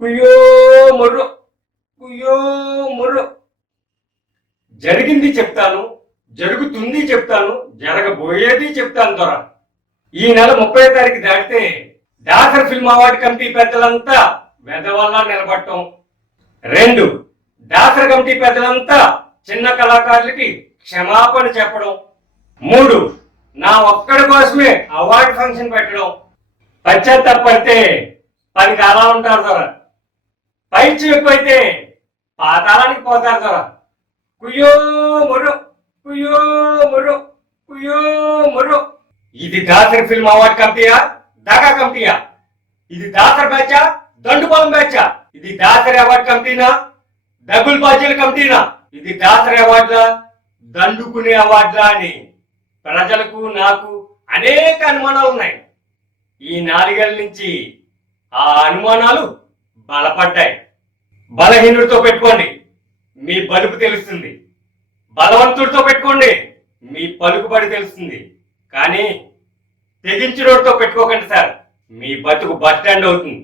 కుయ్యో మొర్రు కుయ్యో మొర్రు. జరిగింది చెప్తాను జరుగుతుంది చెప్తాను జరగబోయేది చెప్తాను దొర. ఈ నెల ముప్పై తారీఖు దాటితే దాసర్ ఫిల్మ్ అవార్డు కమిటీ పెద్దలంతా వెదవల్లా నిలబడటం. రెండు దాసర్ కమిటీ పెద్దలంతా చిన్న కళాకారులకి క్షమాపణ చెప్పడం. మూడు నా ఒక్కడి కోసమే అవార్డు ఫంక్షన్ పెట్టడం. పశ్చాత్తాపడితే పది కాలాలు ఉంటారు దొర. పైచి ఎక్కువైతే పాతాళానికి పోతారు కదా. కుయ్యో మురు కుయ్యో మురు కుయ్యో మురు ఇది దాసరి ఫిల్మ్ అవార్డ్ కంపెనీయా దాకా కంపెనీయా ఇది దాసరి బ్యాచా దండుపాలెం బ్యాచా ఇది దాసరి అవార్డ్ కంపెనీనా డబుల్ బాజీల కంపెనీనా ఇది దాసరి అవార్డులా దండుకునే అవార్డులా అని. ప్రజలకు నాకు అనేక అనుమానాలు ఉన్నాయి. ఈ నాలుగేళ్ళ నుంచి ఆ అనుమానాలు బలపడ్డాయి బలహీనుడితో పెట్టుకోండి మీ బలుపు తెలుస్తుంది. బలవంతుడితో పెట్టుకోండి మీ పలుకుబడి తెలుస్తుంది. కానీ తెగించినోడితో పెట్టుకోకండి సార్ మీ బతుకు బస్ స్టాండ్ అవుతుంది.